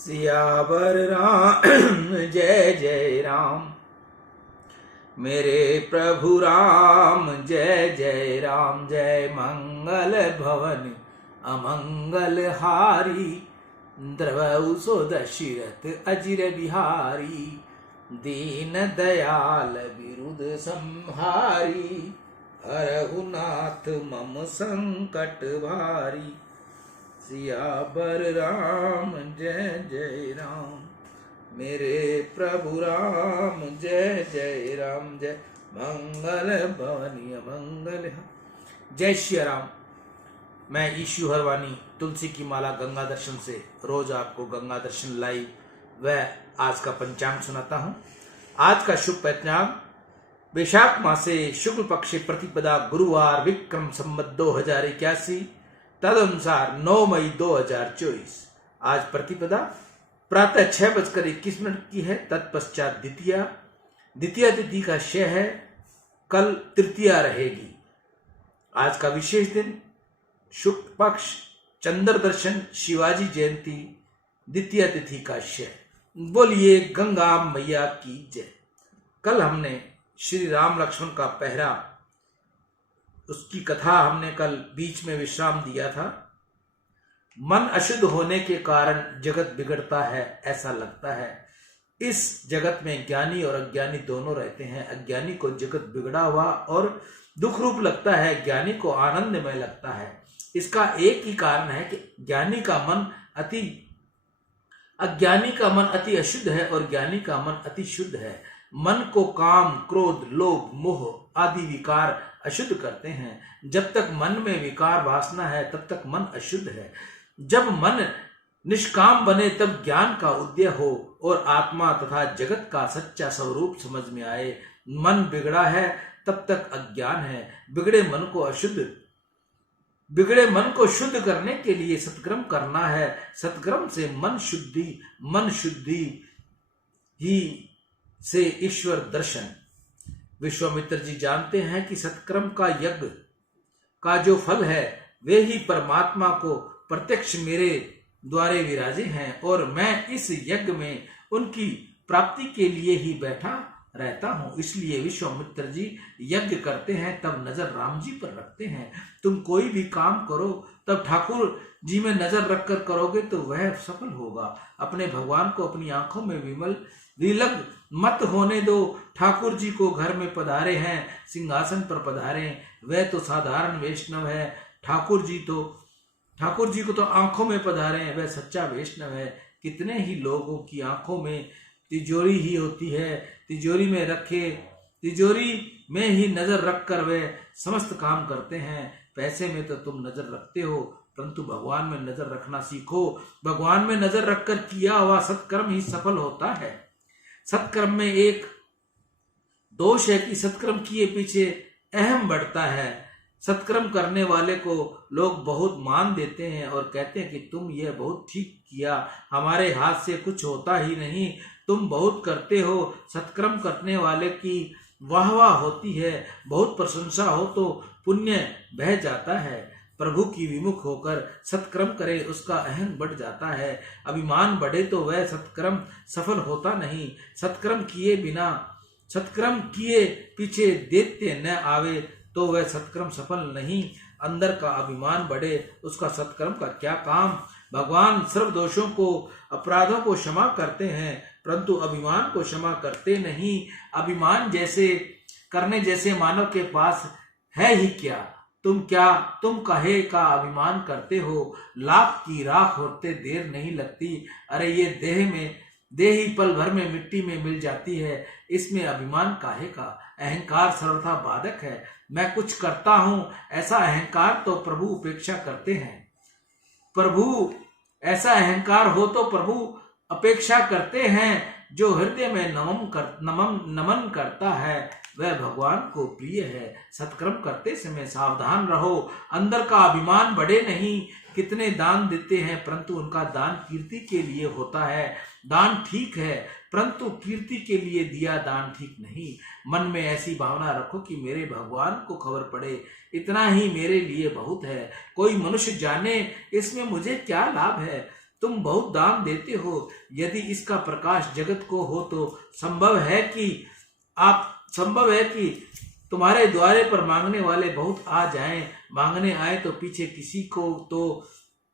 सियावर राम जय जय राम। मेरे प्रभु राम जय जय राम। जय मंगल भवन अमंगल हारी। द्रवौ सो दशरथ अजिर बिहारी। दीन दयाल बिरुद संहारी। हरहु नाथ मम संकट भारी। सियावर राम जय जय राम। मेरे प्रभु राम जय जय राम। जय मंगल भवनीय मंगल। जय श्री राम। मैं ईशु हरवानी तुलसी की माला गंगा दर्शन से रोज आपको गंगा दर्शन लाइव व आज का पंचांग सुनाता हूँ। आज का शुभ पंचांग वैशाख मासे शुक्ल पक्षे प्रतिपदा गुरुवार विक्रम संवत 2081 तदनुसार 9 मई 2024। आज प्रतिपदा प्रातः 6:21 की है। तत्पश्चात द्वितीया तिथि का क्षय है। कल तृतीया रहेगी। आज का विशेष दिन शुक्ल पक्ष चंद्र दर्शन शिवाजी जयंती द्वितीया तिथि का क्षय। बोलिए गंगा मैया की जय। कल हमने श्री राम लक्ष्मण का पहरा उसकी कथा हमने कल बीच में विश्राम दिया था। मन अशुद्ध होने के कारण जगत बिगड़ता है ऐसा लगता है। इस जगत में ज्ञानी और अज्ञानी दोनों रहते हैं। अज्ञानी को जगत बिगड़ा हुआ और दुख रूप लगता है, ज्ञानी को आनंदमय लगता है। इसका एक ही कारण है कि अज्ञानी का मन अति अशुद्ध है और ज्ञानी का मन अति शुद्ध है। मन को काम, क्रोध, लोभ, मोह आदि विकार अशुद्ध करते हैं। जब तक मन में विकार वासना है तब तक मन अशुद्ध है। जब मन निष्काम बने तब ज्ञान का उदय हो और आत्मा तथा जगत का सच्चा स्वरूप समझ में आए। मन बिगड़ा है तब तक अज्ञान है। बिगड़े मन को शुद्ध करने के लिए सत्कर्म करना है। सत्कर्म से मन शुद्धि ही से ईश्वर दर्शन। विश्वामित्र जी जानते हैं कि सत्कर्म का यज्ञ का जो फल है वे ही परमात्मा को प्रत्यक्ष मेरे द्वारे विराजे हैं और मैं इस यज्ञ में उनकी प्राप्ति के लिए ही बैठा रहता हूं। इसलिए विश्वामित्र जी यज्ञ करते हैं तब नजर राम जी पर रखते हैं। तुम कोई भी काम करो तब ठाकुर जी में नजर रखकर करोगे तो वह सफल होगा। अपने भगवान को अपनी आंखों में विलग मत होने दो। ठाकुर जी को घर में पधारे हैं, सिंहासन पर पधारे। वह तो साधारण वैष्णव है। ठाकुर जी को तो आंखों में पधारे हैं, वह सच्चा वैष्णव है। कितने ही लोगों की आंखों में तिजोरी ही होती है। तिजोरी में ही नजर रखकर वे समस्त काम करते हैं। पैसे में तो तुम नजर रखते हो परंतु भगवान में नजर रखना सीखो। भगवान में नजर रखकर किया हुआ सत्कर्म ही सफल होता है। सत्कर्म में एक दोष है कि सत्कर्म किए पीछे अहम बढ़ता है। सत्कर्म करने वाले को लोग बहुत मान देते हैं और कहते हैं कि तुम यह बहुत ठीक किया, हमारे हाथ से कुछ होता ही नहीं, तुम बहुत करते हो। सत्कर्म करने वाले की वाहवाह होती है, बहुत प्रशंसा हो तो पुण्य बह जाता है। प्रभु की विमुख होकर सत्कर्म करे उसका अहम बढ़ जाता है। अभिमान बढ़े तो वह सत्कर्म सफल होता नहीं। सत्कर्म किए पीछे दैत्य न आवे तो वह सत्कर्म सफल नहीं। अंदर का अभिमान बढ़े उसका सत्कर्म का क्या काम। भगवान सर्व दोषों को, अपराधों को क्षमा करते हैं परंतु अभिमान को क्षमा करते नहीं। अभिमान करने जैसे मानव के पास है ही क्या। तुम काहे का अभिमान करते हो। लाख की राख होते देर नहीं लगती। अरे ये देह ही पल भर में मिट्टी में मिल जाती है। इसमें अभिमान काहे का। अहंकार सर्वथा बाधक है। मैं कुछ करता हूं ऐसा अहंकार तो प्रभु उपेक्षा करते हैं। प्रभु ऐसा अहंकार हो तो प्रभु अपेक्षा करते हैं। जो हृदय में नमन करता है वह भगवान को प्रिय है। सत्कर्म करते समय सावधान रहो, अंदर का अभिमान बढ़े नहीं। कितने दान देते हैं परंतु उनका दान कीर्ति के लिए होता है। दान ठीक है परंतु कीर्ति के लिए दिया दान ठीक नहीं। मन में ऐसी भावना रखो कि मेरे भगवान को खबर पड़े, इतना ही मेरे लिए बहुत है। कोई मनुष्य जाने इसमें मुझे क्या लाभ है। तुम बहुत दान देते हो, यदि इसका प्रकाश जगत को हो तो संभव है कि तुम्हारे द्वारे पर मांगने वाले बहुत आ जाएं। मांगने आए तो पीछे किसी को तो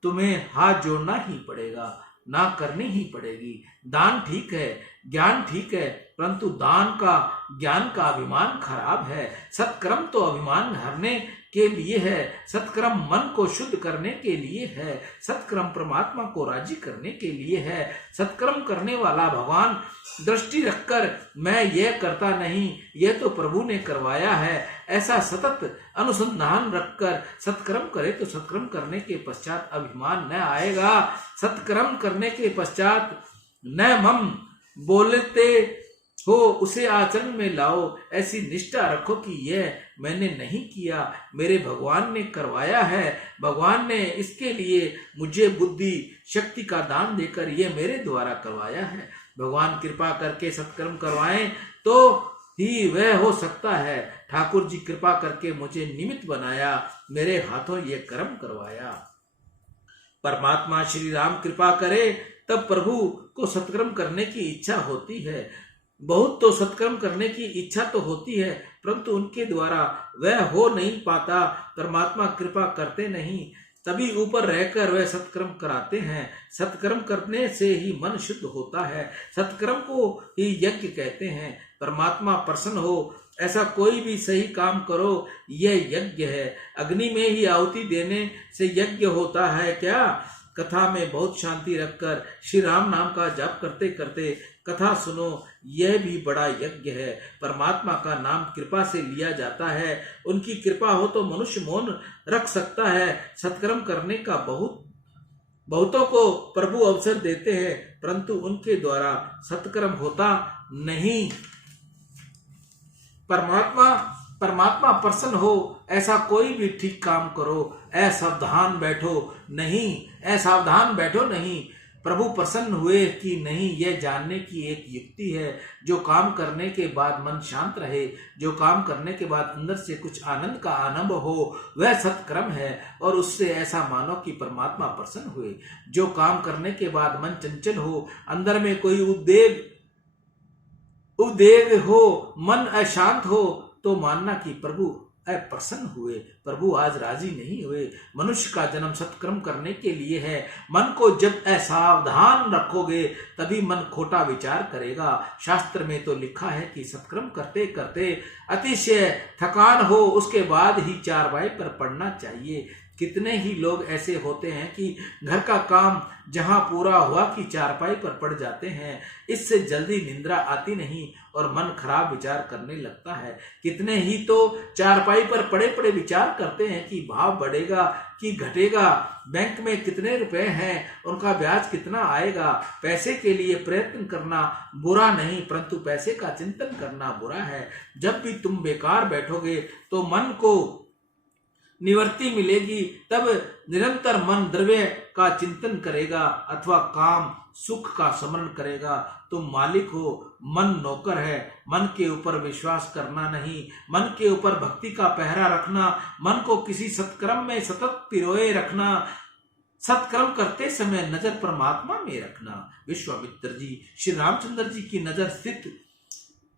तुम्हें हाथ जोड़ना ही पड़ेगा, ना करनी ही पड़ेगी। दान ठीक है, ज्ञान ठीक है, परंतु ज्ञान का अभिमान खराब है। सत्कर्म तो अभिमान हरने के लिए है, सत्कर्म मन को शुद्ध करने के लिए है, सत्कर्म परमात्मा को राजी करने के लिए है। सत्कर्म करने वाला भगवान दृष्टि रखकर मैं यह करता नहीं, यह तो प्रभु ने करवाया है, ऐसा सतत अनुसंधान रखकर सत्कर्म करे तो सत्कर्म करने के पश्चात अभिमान न आएगा। सत्कर्म करने के पश्चात न मम बोलते हो, उसे आचरण में लाओ। ऐसी निष्ठा रखो कि यह मैंने नहीं किया, मेरे भगवान ने करवाया है। भगवान ने इसके लिए मुझे बुद्धि शक्ति का दान देकर यह मेरे द्वारा करवाया है। भगवान कृपा करके सत्कर्म करवाएं तो ही वह हो सकता है। ठाकुर जी कृपा करके मुझे निमित्त बनाया, मेरे हाथों ये कर्म करवाया। परमात्मा श्री राम कृपा करे तब प्रभु को सत्कर्म करने की इच्छा होती है। बहुत तो सत्कर्म करने की इच्छा तो होती है, परंतु उनके द्वारा वह हो नहीं पाता। परमात्मा कृपा करते नहीं, तभी ऊपर रहकर वह सत्कर्म कराते हैं। सत्कर्म करने से ही मन शुद्ध होता है, सत्कर्म को ही यज्ञ कहते हैं। परमात्मा प्रसन्न हो ऐसा कोई भी सही काम करो, यह यज्ञ है। अग्नि में ही आहुति देने से यज्ञ होता है क्या? कथा में बहुत शांति रखकर श्री राम नाम का जाप करते करते कथा सुनो, यह भी बड़ा यज्ञ है। परमात्मा का नाम कृपा से लिया जाता है, उनकी कृपा हो तो मनुष्य मौन रख सकता है। सत्कर्म करने का बहुतों को प्रभु अवसर देते हैं, परंतु उनके द्वारा सत्कर्म होता नहीं। परमात्मा प्रसन्न हो ऐसा कोई भी ठीक काम करो, असावधान बैठो नहीं। प्रभु प्रसन्न हुए कि नहीं, यह जानने की एक युक्ति है। जो काम करने के बाद मन शांत रहे, जो काम करने के बाद अंदर से कुछ आनंद का अनुभव हो, वह सत्कर्म है। और उससे ऐसा मानो कि परमात्मा प्रसन्न हुए। जो काम करने के बाद मन चंचल हो, अंदर में कोई उद्वेग हो, मन अशांत हो, तो मानना कि प्रभु अप्रसन्न हुए, प्रभु आज राजी नहीं हुए। मनुष्य का जन्म सत्कर्म करने के लिए है। मन को जब असावधान रखोगे तभी मन खोटा विचार करेगा। शास्त्र में तो लिखा है कि सत्कर्म करते करते अतिशय थकान हो, उसके बाद ही चारपाई पर पड़ना चाहिए। कितने ही लोग ऐसे होते हैं कि घर का काम जहां पूरा हुआ कि चारपाई पर पड़ जाते हैं। इससे जल्दी निंद्रा आती नहीं और मन खराब विचार करने लगता है। कितने ही तो चारपाई पर पड़े पड़े विचार करते हैं कि भाव बढ़ेगा कि घटेगा, बैंक में कितने रुपए हैं, उनका ब्याज कितना आएगा। पैसे के लिए प्रयत्न करना बुरा नहीं, परंतु पैसे का चिंतन करना बुरा है। जब भी तुम बेकार बैठोगे तो मन को निवृत्ति मिलेगी। तब निरंतर मन द्रव्य का चिंतन करेगा अथवा काम सुख का स्मरण करेगा। तुम मालिक हो, मन नौकर है। मन के ऊपर विश्वास करना नहीं, मन के ऊपर भक्ति का पहरा रखना, मन को किसी सत्कर्म में सतत पिरोए रखना। सत्कर्म करते समय नजर परमात्मा में रखना। विश्वामित्र जी श्री रामचंद्र जी की नजर स्थित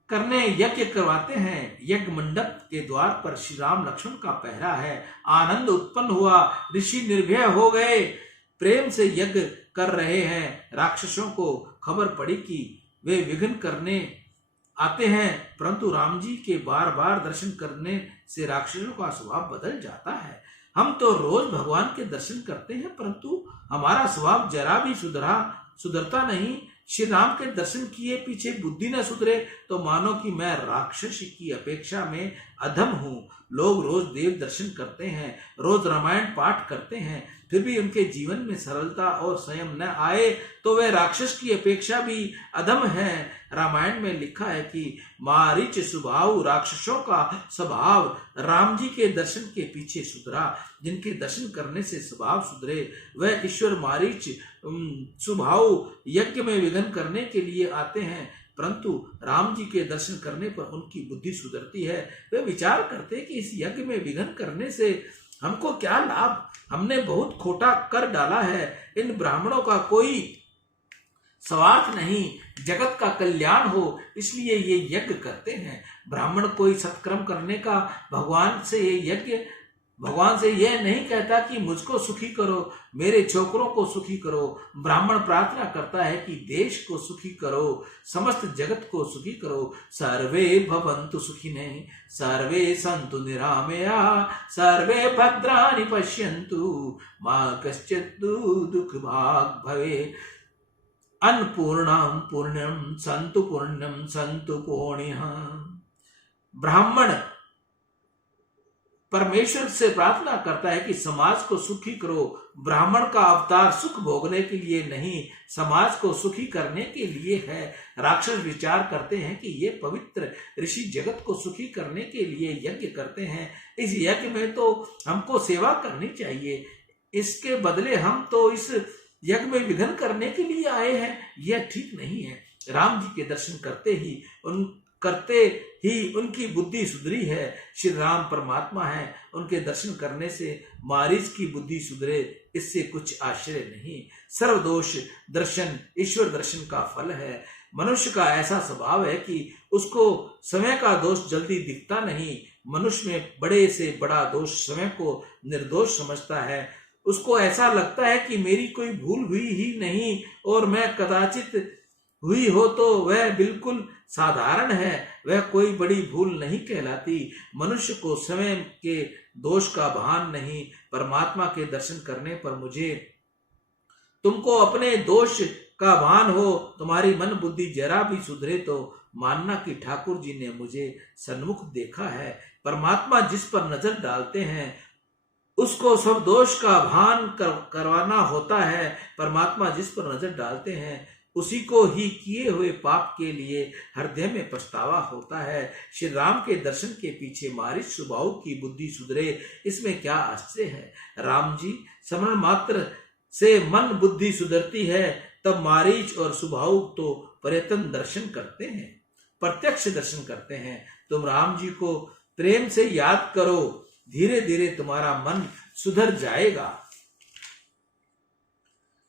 करने यज्ञ करवाते हैं। यज्ञ मंडप के द्वार पर श्री राम लक्ष्मण का पहरा है। आनंद उत्पन्न हुआ, ऋषि निर्भय हो गए, प्रेम से यज्ञ कर रहे हैं। राक्षसों को खबर पड़ी कि वे विघ्न करने आते हैं, परंतु राम जी के बार बार दर्शन करने से राक्षसों का स्वभाव बदल जाता है। हम तो रोज भगवान के दर्शन करते हैं, परंतु हमारा स्वभाव जरा भी सुधरता नहीं। श्री राम के दर्शन किए पीछे बुद्धि न सुधरे तो मानो कि मैं राक्षस की अपेक्षा में अधम हूँ। लोग रोज देव दर्शन करते हैं, रोज रामायण पाठ करते हैं, फिर भी उनके जीवन में सरलता और संयम न आए तो वे राक्षस की अपेक्षा भी अधम है। रामायण में लिखा है कि मारीच स्वभाव राक्षसों का स्वभाव राम जी के दर्शन के पीछे सुधरा। जिनके दर्शन करने से स्वभाव सुधरे वह ईश्वर मारीच स्वभाव यज्ञ में विघ्न करने के लिए आते हैं, परंतु राम जी के दर्शन करने पर उनकी बुद्धि सुधरती है। वे विचार करते हैं कि इस यज्ञ में विघ्न करने से हमको क्या लाभ? हमने बहुत खोटा कर डाला है। इन ब्राह्मणों का कोई स्वार्थ नहीं, जगत का कल्याण हो इसलिए ये यज्ञ करते हैं। ब्राह्मण कोई सत्कर्म करने का भगवान से यह नहीं कहता कि मुझको सुखी करो, मेरे छोकरों को सुखी करो। ब्राह्मण प्रार्थना करता है कि देश को सुखी करो, समस्त जगत को सुखी करो। सर्वे भवन्तु सुखिनः, सर्वे सन्तु निरामया, सर्वे भद्राणि पश्यन्तु, मा कश्चित् दुःखभाग् भवेत्। अन्नपूर्णां पूर्णं सन्तु पूर्णं सन्तु पूर्णिनः। ब्राह्मण परमेश्वर से प्रार्थना करता है कि समाज को सुखी करो। ब्राह्मण का अवतार सुख भोगने के लिए नहीं, समाज को सुखी करने के लिए है। राक्षस विचार करते हैं कि ये पवित्र ऋषि जगत को सुखी करने के लिए यज्ञ करते हैं, इस यज्ञ में तो हमको सेवा करनी चाहिए, इसके बदले हम तो इस यज्ञ में विघ्न करने के लिए आए हैं, यह ठीक नहीं है। राम जी के दर्शन करते ही उनकी बुद्धि सुधरी है। श्री राम परमात्मा है, उनके दर्शन करने से मारीच की बुद्धि सुधरे, इससे कुछ आश्चर्य नहीं। सर्वदोष दर्शन ईश्वर दर्शन का फल है। मनुष्य का ऐसा स्वभाव है कि उसको समय का दोष जल्दी दिखता नहीं। मनुष्य में बड़े से बड़ा दोष समय को निर्दोष समझता है। उसको ऐसा लगता है कि मेरी कोई भूल हुई ही नहीं, और मैं कदाचित हुई हो तो वह बिल्कुल साधारण है, वह कोई बड़ी भूल नहीं कहलाती। मनुष्य को समय के दोष का भान नहीं। परमात्मा के दर्शन करने पर मुझे तुमको अपने दोष का भान हो, तुम्हारी मन बुद्धि जरा भी सुधरे तो मानना कि ठाकुर जी ने मुझे सन्मुख देखा है। परमात्मा जिस पर नजर डालते हैं उसको सब दोष का भान करवाना होता है। परमात्मा जिस पर नजर डालते हैं उसी को ही किए हुए पाप के लिए हृदय में पछतावा होता है। श्री राम के दर्शन के पीछे मारीच सुबाहु की बुद्धि सुधरे, इसमें क्या आश्चर्य है। राम जी स्मरण मात्र से मन बुद्धि सुधरती है, तब मारीच और सुबाहु तो पर्यटन दर्शन करते हैं, प्रत्यक्ष दर्शन करते हैं। तुम राम जी को प्रेम से याद करो, धीरे धीरे तुम्हारा मन सुधर जाएगा।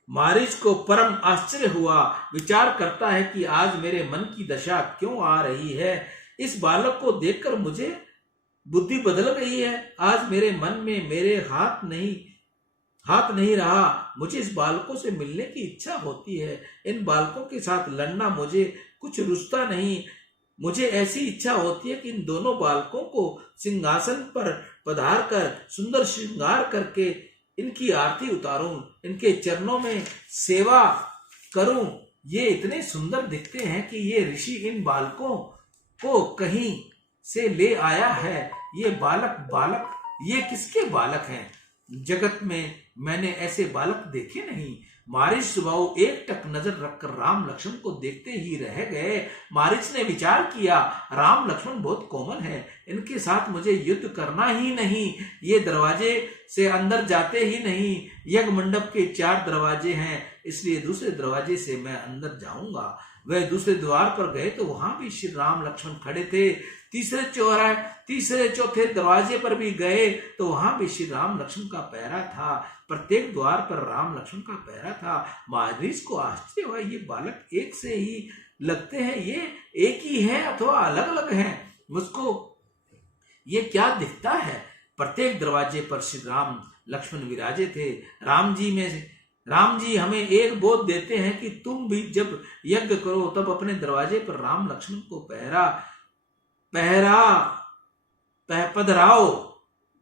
मारीच को परम आश्चर्य हुआ, विचार करता है कि आज मेरे मन की दशा क्यों आ रही है। इस बालक को देखकर मुझे बुद्धि बदल गई है। आज मेरे मन में मेरे हाथ नहीं रहा। मुझे इस बालकों से मिलने की इच्छा होती है। इन बालकों के साथ लड़ना मुझे कुछ रुचता नहीं। मुझे ऐसी इच्छा होती है कि इन दोनों बालकों को सिंहासन पर पधार कर सुंदर श्रृंगार करके इनकी आरती उतारूं, इनके चरणों में सेवा करूं। ये इतने सुंदर दिखते हैं कि ये ऋषि इन बालकों को कहीं से ले आया है। ये बालक ये किसके बालक हैं? जगत में मैंने ऐसे बालक देखे नहीं। मारीच सुबाहु एक टक नजर रखकर राम लक्ष्मण को देखते ही रह गए। मारीच ने विचार किया, राम लक्ष्मण बहुत कोमल है, इनके साथ मुझे युद्ध करना ही नहीं। ये दरवाजे से अंदर जाते ही नहीं। यज्ञ मंडप के 4 दरवाजे हैं, इसलिए दूसरे दरवाजे से मैं अंदर जाऊंगा। वह दूसरे द्वार पर गए तो वहां भी श्री राम लक्ष्मण खड़े थे। तीसरे चौथे दरवाजे पर भी गए तो वहां भी श्री राम लक्ष्मण का पहरा था। प्रत्येक द्वार पर राम लक्ष्मण का पहरा था। मारीच को आश्चर्य हुआ, ये बालक एक से ही लगते हैं, ये एक ही है अथवा अलग अलग हैं? मुझको ये क्या दिखता है? प्रत्येक दरवाजे पर श्री राम लक्ष्मण विराजे थे। राम जी हमें एक बोध देते हैं कि तुम भी जब यज्ञ करो तब अपने दरवाजे पर राम लक्ष्मण को पधराओ।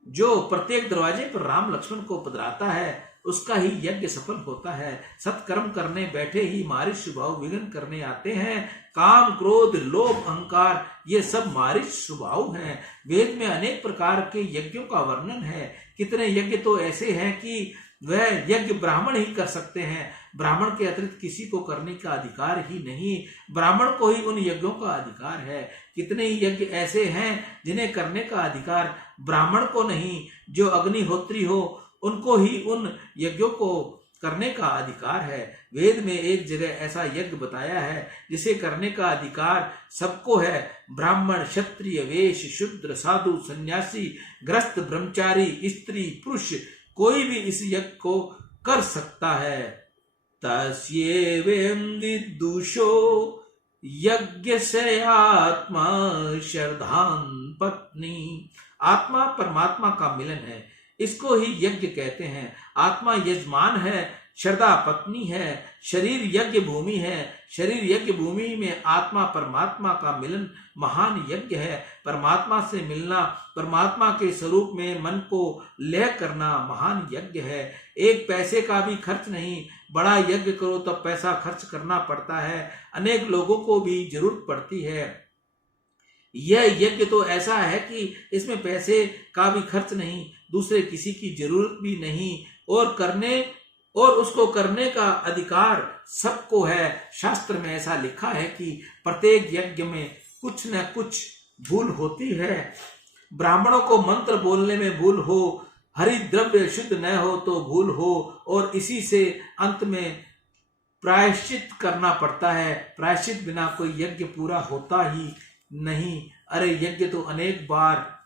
जो प्रत्येक दरवाजे पर राम लक्ष्मण को पधराता है उसका ही यज्ञ सफल होता है। सत्कर्म करने बैठे ही मारीच सुबाहु विघ्न करने आते हैं। काम क्रोध लोभ अहंकार ये सब मारीच सुबाहु हैं। वेद में अनेक प्रकार के यज्ञों का वर्णन है। कितने यज्ञ तो ऐसे हैं कि वह यज्ञ ब्राह्मण ही कर सकते हैं, ब्राह्मण के अतिरिक्त किसी को करने का अधिकार ही नहीं। ब्राह्मण को ही उन यज्ञों का अधिकार है। कितने ही यज्ञ ऐसे हैं जिन्हें करने का अधिकार ब्राह्मण को नहीं, जो अग्निहोत्री हो उनको ही उन यज्ञों को करने का अधिकार है। वेद में एक जगह ऐसा यज्ञ बताया है जिसे करने का अधिकार सबको है। ब्राह्मण, क्षत्रिय, वैश्य, शूद्र, साधु, सन्यासी, गृहस्थ, ब्रह्मचारी, स्त्री, पुरुष, कोई भी इस यज्ञ को कर सकता है। तस्येवं विदुषो यज्ञ से आत्मा श्रद्धां पत्नी। आत्मा परमात्मा का मिलन है, इसको ही यज्ञ कहते हैं। आत्मा यजमान है, श्रद्धा पत्नी है, शरीर यज्ञ भूमि है। शरीर यज्ञ भूमि में आत्मा परमात्मा का मिलन महान यज्ञ है। परमात्मा से मिलना, परमात्मा के स्वरूप में मन को लय करना महान यज्ञ है। एक पैसे का भी खर्च नहीं। बड़ा यज्ञ करो तो पैसा खर्च करना पड़ता है, अनेक लोगों को भी जरूरत पड़ती है। यह यज्ञ तो ऐसा है कि इसमें पैसे का भी खर्च नहीं, दूसरे किसी की जरूरत भी नहीं, और उसको करने का अधिकार सबको है। शास्त्र में ऐसा लिखा है कि प्रत्येक यज्ञ में कुछ न कुछ भूल होती है। ब्राह्मणों को मंत्र बोलने में भूल हो, हरि द्रव्य शुद्ध न हो तो भूल हो, और इसी से अंत में प्रायश्चित करना पड़ता है। प्रायश्चित बिना कोई यज्ञ पूरा होता ही नहीं। अरे यज्ञ तो अनेक बार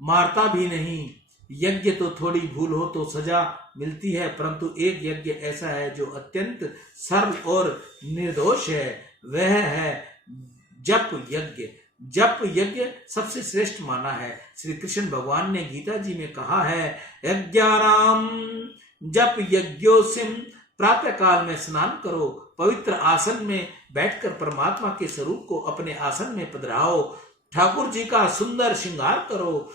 मारता भी नहीं। यज्ञ तो थोड़ी भूल हो तो सजा मिलती है, परंतु एक यज्ञ ऐसा है जो अत्यंत सरल और निर्दोष है, वह है जप यज्ञ। जप यज्ञ सबसे श्रेष्ठ माना है। श्री कृष्ण भगवान ने गीता जी में कहा है, यज्ञानाम जप यज्ञोसिम। प्रातः काल में स्नान करो, पवित्र आसन में बैठकर परमात्मा के स्वरूप को अपने आसन में पधराओ, ठाकुर जी का सुंदर श्रृंगार करो,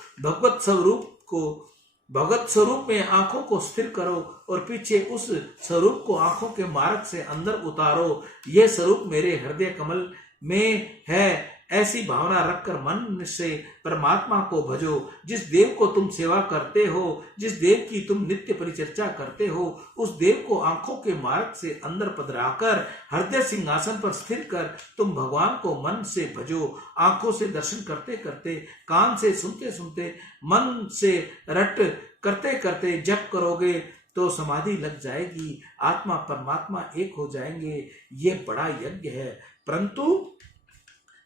भगवत स्वरूप में आंखों को स्थिर करो और पीछे उस स्वरूप को आंखों के मार्ग से अंदर उतारो। यह स्वरूप मेरे हृदय कमल में है, ऐसी भावना रखकर मन से परमात्मा को भजो। जिस देव को तुम सेवा करते हो, जिस देव की तुम नित्य परिचर्चा करते हो, उस देव को आंखों के मार्ग से अंदर पधराकर हृदय सिंहासन पर स्थिर कर तुम भगवान को मन से भजो। आंखों से दर्शन करते करते, कान से सुनते सुनते, मन से रट करते करते जप करोगे तो समाधि लग जाएगी, आत्मा परमात्मा एक हो जाएंगे। ये बड़ा यज्ञ है। परंतु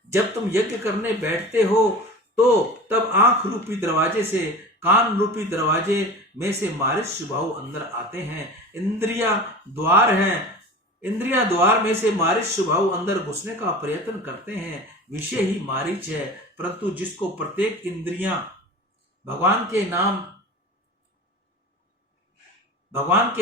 जब तुम यज्ञ करने बैठते हो तो तब आंख रूपी दरवाजे से, कान रूपी दरवाजे में से मारिच स्वभाव अंदर आते हैं। इंद्रियां द्वार हैं, इंद्रियां द्वार में से मारिच स्वभाव अंदर घुसने का प्रयत्न करते हैं। विषय ही मारिच है, परंतु जिसको प्रत्येक इंद्रियां भगवान के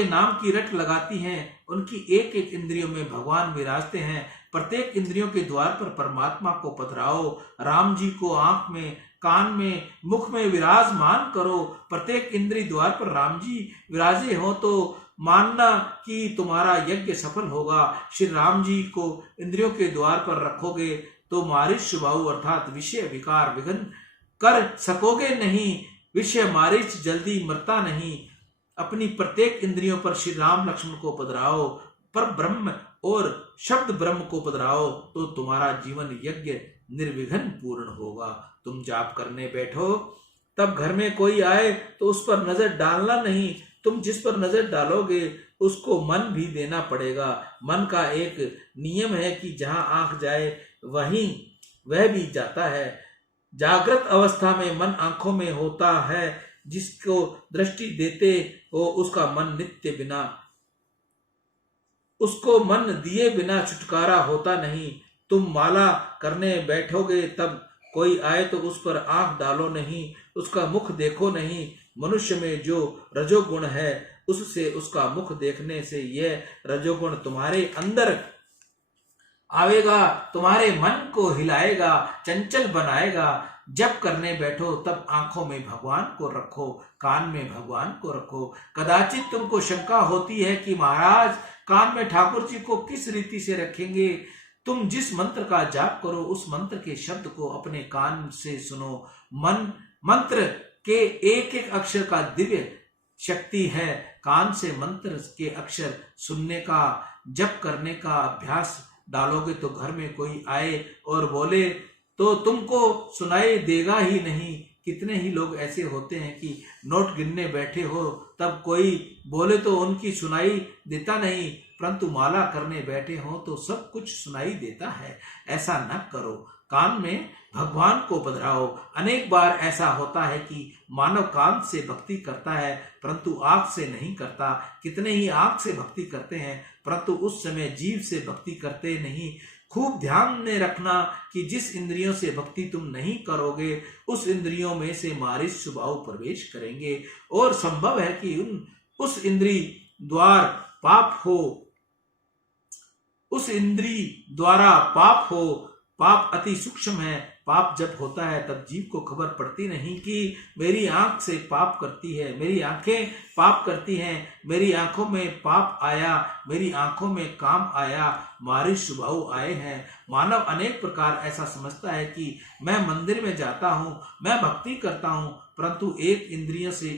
नाम की रट लगाती हैं, उनकी एक एक इंद्रियों में भगवान विराजते हैं। प्रत्येक इंद्रियों के द्वार पर परमात्मा को पधराओ। राम जी को आंख में, कान में, मुख में विराजमान करो। प्रत्येक इंद्रिय द्वार पर राम जी विराजे हो तो मानना कि तुम्हारा यज्ञ सफल होगा। श्री राम जी को इंद्रियों के द्वार पर रखोगे तो मारिच स्वभाव अर्थात विषय विकार विघ्न कर सकोगे नहीं। विषय मारिच जल्दी मरता नहीं। अपनी प्रत्येक इंद्रियों पर श्री राम लक्ष्मण को पधराओ, पर ब्रह्म और शब्द ब्रह्म को पधराओ तो तुम्हारा जीवन यज्ञ निर्विघ्न पूर्ण होगा। तुम जाप करने बैठो तब घर में कोई आए तो उस पर नजर डालना नहीं। तुम जिस पर नजर डालोगे उसको मन भी देना पड़ेगा। मन का एक नियम है कि जहां आंख जाए वहीं वह भी जाता है। जागृत अवस्था में मन आंखों में होता है। जिसको दृष्टि देते हो उसका मन नित्य बिना, उसको मन दिए बिना छुटकारा होता नहीं। तुम माला करने बैठोगे तब कोई आए तो उस पर आंख डालो नहीं, उसका मुख देखो नहीं। मनुष्य में जो रजोगुण है उससे उसका मुख देखने से यह रजोगुण तुम्हारे अंदर आवेगा, तुम्हारे मन को हिलाएगा, चंचल बनाएगा। जब करने बैठो तब आंखों में भगवान को रखो, कान में भगवान को रखो। कदाचित तुमको शंका होती है कि महाराज कान में ठाकुर जी को किस रीति से रखेंगे। तुम जिस मंत्र का जाप करो उस मंत्र के शब्द को अपने कान से सुनो। मंत्र के एक एक अक्षर का दिव्य शक्ति है। कान से मंत्र के अक्षर सुनने का, जप करने का अभ्यास डालोगे तो घर में कोई आए और बोले तो तुमको सुनाई देगा ही नहीं कितने ही लोग ऐसे होते हैं कि नोट गिनने बैठे हो तब कोई बोले तो उनकी सुनाई देता नहीं, परंतु माला करने बैठे हो तो सब कुछ सुनाई देता है। ऐसा न करो, कान में भगवान को पधराओ। अनेक बार ऐसा होता है कि मानव कान से भक्ति करता है परंतु आंख से नहीं करता। कितने ही आंख से भक्ति करते हैं परंतु उस समय जीव से भक्ति करते नहीं। खूब ध्यान में रखना कि जिस इंद्रियों से भक्ति तुम नहीं करोगे उस इंद्रियों में से मारिच स्वभाव प्रवेश करेंगे और संभव है कि उस इंद्री द्वार पाप हो, उस इंद्री द्वारा पाप हो। पाप अति सूक्ष्म है। पाप जब होता है तब जीव को खबर पड़ती नहीं कि मेरी आंख से पाप करती है, मेरी आंखें पाप करती हैं, मेरी आंखों में पाप आया, मेरी आंखों में काम आया, मारिच स्वभाव आए हैं। मानव अनेक प्रकार ऐसा समझता है कि मैं मंदिर में जाता हूं, मैं भक्ति करता हूं, परंतु एक इंद्रियों से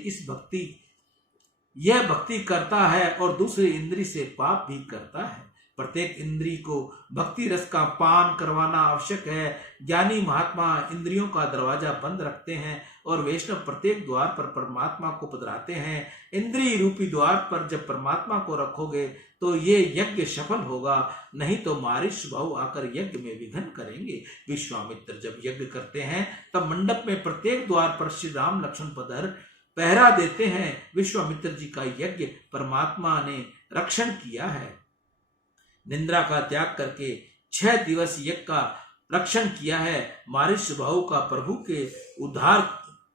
यह भक्ति करता है और दूसरी इंद्री से पाप भी करता है। प्रत्येक इंद्री को भक्ति रस का पान करवाना आवश्यक है। ज्ञानी महात्मा इंद्रियों का दरवाजा बंद रखते हैं और वैष्णव प्रत्येक द्वार पर परमात्मा को पधराते हैं। इंद्रिय रूपी द्वार पर जब परमात्मा को रखोगे तो ये यज्ञ सफल होगा, नहीं तो मारिच स्वभाव आकर यज्ञ में विघ्न करेंगे। विश्वामित्र जब यज्ञ करते हैं तब मंडप में प्रत्येक द्वार पर श्री राम लक्ष्मण पहरा देते हैं। विश्वामित्र जी का यज्ञ परमात्मा ने रक्षण किया है। निंद्रा का त्याग करके 6 दिवस यज्ञ का रक्षण किया है। मारिच स्वभाव का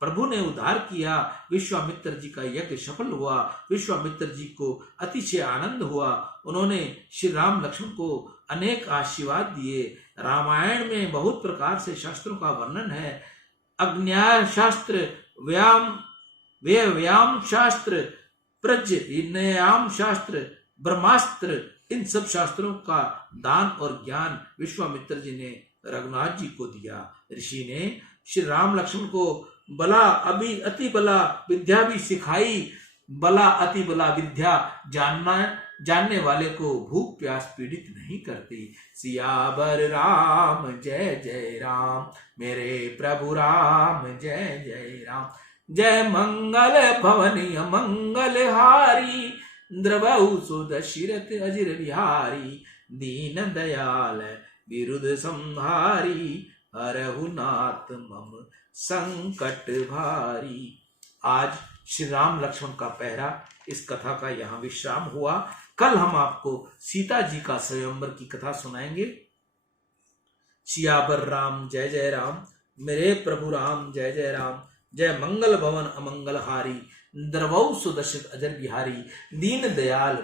प्रभु ने उद्धार किया। विश्वामित्र जी का यज्ञ सफल हुआ। विश्वामित्र जी को अतिशय आनंद हुआ। उन्होंने श्री राम लक्ष्मण को अनेक आशीर्वाद दिए। रामायण में बहुत प्रकार से शास्त्रों का वर्णन है। अग्न्याय शास्त्र, व्यायाम शास्त्र, प्रज्ञायाम शास्त्र, ब्रह्मास्त्र, इन सब शास्त्रों का दान और ज्ञान विश्वामित्र जी ने रघुनाथ जी को दिया। ऋषि ने श्री राम लक्ष्मण को बला अति बला विद्या भी सिखाई। बला अति बला विद्या जानने वाले को भूख प्यास पीड़ित नहीं करती। सियावर राम जय जय राम, मेरे प्रभु राम जय जय राम। जय मंगल भवनीय मंगल हारी, द्रवहु सुदशरथ अजिर बिहारी। दीन दयाल विरुद्ध संहारी, हरहु नाथ मम संकट भारी। आज श्री राम लक्ष्मण का पहरा, इस कथा का यहाँ विश्राम हुआ। कल हम आपको सीता जी का स्वयंवर की कथा सुनाएंगे। सियावर राम जय जय राम, मेरे प्रभु राम जय जय राम। जय मंगल भवन अमंगल हारी, द्रवहु सुदशरथ अजर बिहारी। दीन दयाल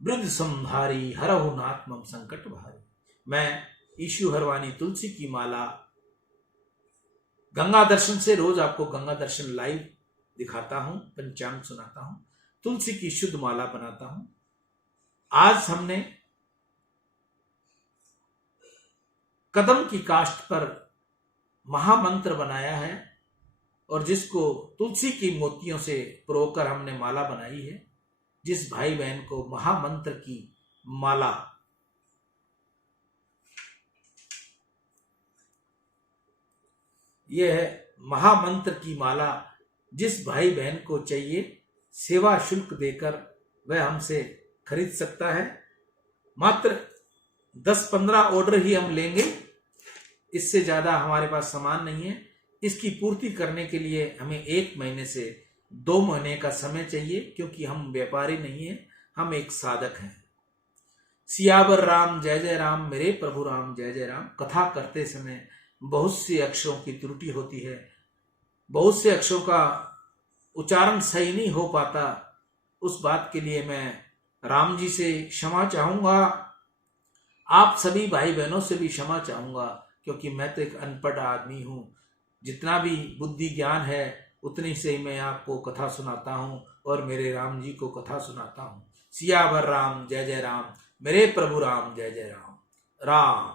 वृद्ध संहारी, हरहु नाथ मम संकट भारी। मैं ईशु हरवानी तुलसी की माला गंगा दर्शन से रोज आपको गंगा दर्शन लाइव दिखाता हूं, पंचांग सुनाता हूं, तुलसी की शुद्ध माला बनाता हूं। आज हमने कदम की काष्ठ पर महामंत्र बनाया है और जिसको तुलसी की मोतियों से पिरोकर हमने माला बनाई है। जिस भाई बहन को महामंत्र की माला यह है महामंत्र की माला जिस भाई बहन को चाहिए, सेवा शुल्क देकर वह हमसे खरीद सकता है। मात्र 10-15 ऑर्डर ही हम लेंगे, इससे ज्यादा हमारे पास सामान नहीं है। इसकी पूर्ति करने के लिए हमें 1 महीने से 2 महीने का समय चाहिए, क्योंकि हम व्यापारी नहीं है, हम एक साधक हैं। सियावर राम जय जय राम, मेरे प्रभु राम जय जय राम। कथा करते समय बहुत सी अक्षरों की त्रुटि होती है, बहुत से अक्षरों का उच्चारण सही नहीं हो पाता। उस बात के लिए मैं राम जी से क्षमा चाहूंगा, आप सभी भाई बहनों से भी क्षमा चाहूंगा, क्योंकि मैं तो एक अनपढ़ आदमी हूं। जितना भी बुद्धि ज्ञान है उतनी से ही मैं आपको कथा सुनाता हूं और मेरे राम जी को कथा सुनाता हूं। सियावर राम जय जय राम, मेरे प्रभु राम जय जय राम। राम